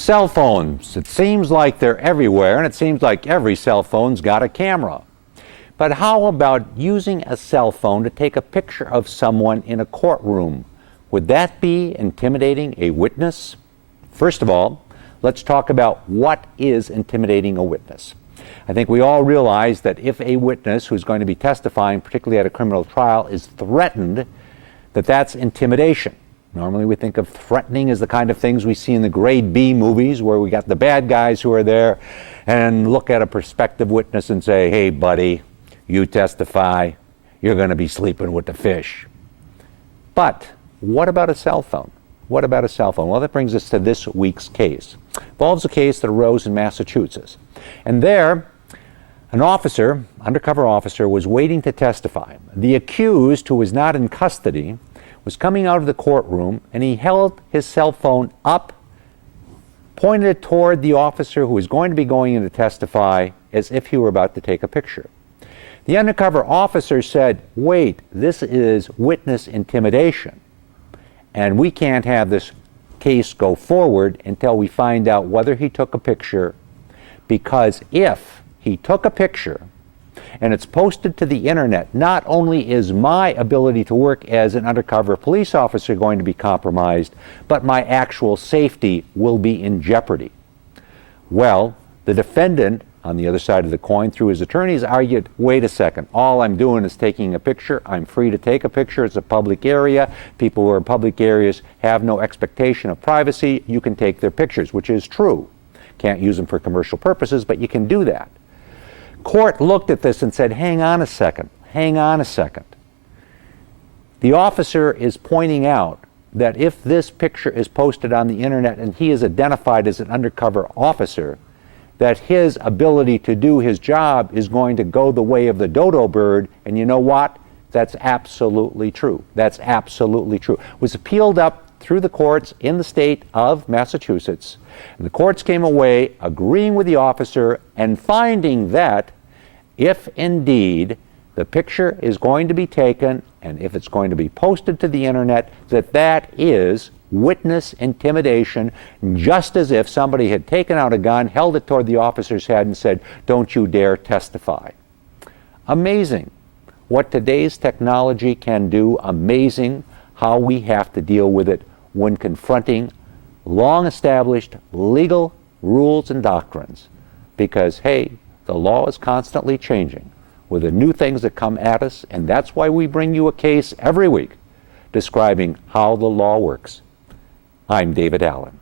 Cell phones. It seems like they're everywhere, and it seems like every cell phone's got a camera. But how about using a cell phone to take a picture of someone in a courtroom? Would that be intimidating a witness? First of all, let's talk about what is intimidating a witness. I think we all realize that if a witness who's going to be testifying, particularly at a criminal trial, is threatened, that's intimidation. Normally we think of threatening as the kind of things we see in the grade B movies where we got the bad guys who are there and look at a prospective witness and say, hey buddy, you testify, you're going to be sleeping with the fish. But what about a cell phone? What about a cell phone? Well, that brings us to this week's case. It involves a case that arose in Massachusetts. And there, an officer, undercover officer, was waiting to testify. The accused, who was not in custody, was coming out of the courtroom, and he held his cell phone up, pointed it toward the officer who was going to be going in to testify, as if he were about to take a picture. The undercover officer said, wait, this is witness intimidation, and we can't have this case go forward until we find out whether he took a picture, because if he took a picture and it's posted to the internet, not only is my ability to work as an undercover police officer going to be compromised, but my actual safety will be in jeopardy. Well, the defendant, on the other side of the coin, through his attorneys, argued, wait a second, all I'm doing is taking a picture. I'm free to take a picture. It's a public area. People who are in public areas have no expectation of privacy. You can take their pictures, which is true. Can't use them for commercial purposes, but you can do that. Court looked at this and said, hang on a second. The officer is pointing out that if this picture is posted on the internet and he is identified as an undercover officer, that his ability to do his job is going to go the way of the dodo bird. And you know what? That's absolutely true. That's absolutely true. It was appealed up through the courts in the state of Massachusetts. And the courts came away agreeing with the officer and finding that if indeed the picture is going to be taken and if it's going to be posted to the internet, that is witness intimidation, just as if somebody had taken out a gun, held it toward the officer's head and said, don't you dare testify. Amazing what today's technology can do, amazing how we have to deal with it when confronting long-established legal rules and doctrines. Because, hey, the law is constantly changing with the new things that come at us, and that's why we bring you a case every week describing how the law works. I'm David Allen.